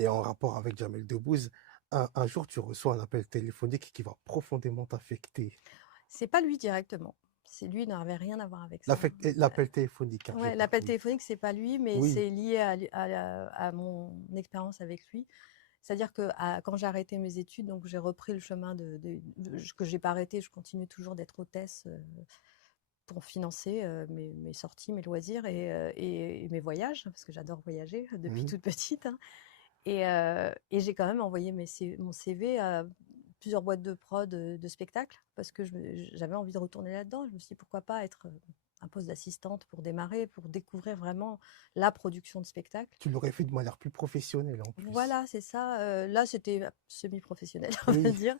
Et en rapport avec Jamel Debbouze, un jour, tu reçois un appel téléphonique qui va profondément t'affecter. C'est pas lui directement. C'est lui n'avait rien à voir avec ça. L'appel téléphonique, hein, j'ai Ouais, l'appel parlé. téléphonique, c'est pas lui, mais Oui, c'est lié à mon expérience avec lui. C'est-à-dire que quand j'ai arrêté mes études, donc j'ai repris le chemin que j'ai pas arrêté, je continue toujours d'être hôtesse pour financer mes sorties, mes loisirs et mes voyages, parce que j'adore voyager depuis mhm, toute petite, hein. Et j'ai quand même envoyé mon CV à plusieurs boîtes de prod de spectacles parce que j'avais envie de retourner là-dedans. Je me suis dit pourquoi pas être un poste d'assistante pour démarrer, pour découvrir vraiment la production de spectacles. tu l'aurais fait de manière plus professionnelle en plus. Voilà, c'est ça. Là, c'était semi-professionnel, on va Oui, dire.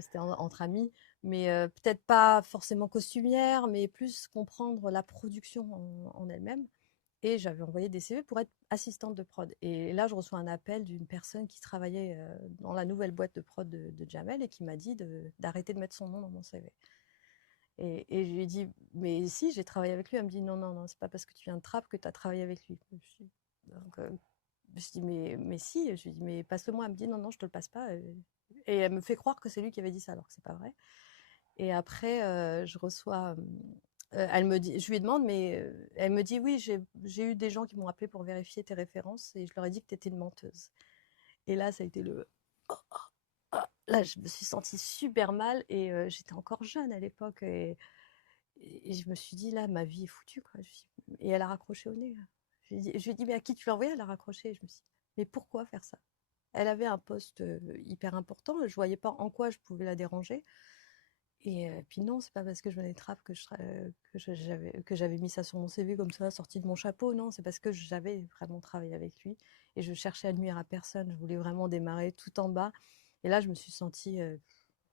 C'était entre amis, mais peut-être pas forcément costumière, mais plus comprendre la production en elle-même. Et j'avais envoyé des CV pour être assistante de prod. Et là, je reçois un appel d'une personne qui travaillait dans la nouvelle boîte de prod de Jamel et qui m'a dit d'arrêter de mettre son nom dans mon CV. Et je lui ai dit, mais si, j'ai travaillé avec lui. Elle me dit, non, non, non, c'est pas parce que tu viens de Trappes que tu as travaillé avec lui. Donc, je me suis dit, mais si. Je lui ai dit, mais passe-le-moi. Elle me dit, non, non, je te le passe pas. Et elle me fait croire que c'est lui qui avait dit ça, alors que c'est pas vrai. Et après, je reçois. Elle me dit, je lui demande, mais elle me dit, oui, j'ai eu des gens qui m'ont appelé pour vérifier tes références et je leur ai dit que tu étais une menteuse. Et là, ça a été le. Oh, oh, oh. Là, je me suis sentie super mal et j'étais encore jeune à l'époque et je me suis dit, là, ma vie est foutue, quoi. Et elle a raccroché au nez. Je lui ai dit, mais à qui tu l'as envoyé? Elle a raccroché. Et je me suis dit, mais pourquoi faire ça? Elle avait un poste hyper important. Je voyais pas en quoi je pouvais la déranger. Et puis non, c'est pas parce que je venais de Trappes que j'avais mis ça sur mon CV comme ça, sorti de mon chapeau. Non, c'est parce que j'avais vraiment travaillé avec lui et je cherchais à nuire à personne. Je voulais vraiment démarrer tout en bas. Et là, je me suis sentie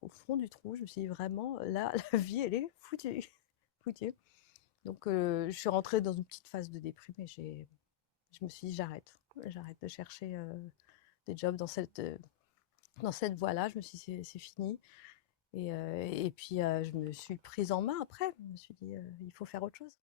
au fond du trou. Je me suis dit vraiment, là, la vie, elle est foutue. Foutue. Donc, je suis rentrée dans une petite phase de déprime et je me suis dit, j'arrête. J'arrête de chercher des jobs dans cette voie-là. Je me suis dit, c'est fini. Et puis, je me suis prise en main après. Je me suis dit, il faut faire autre chose.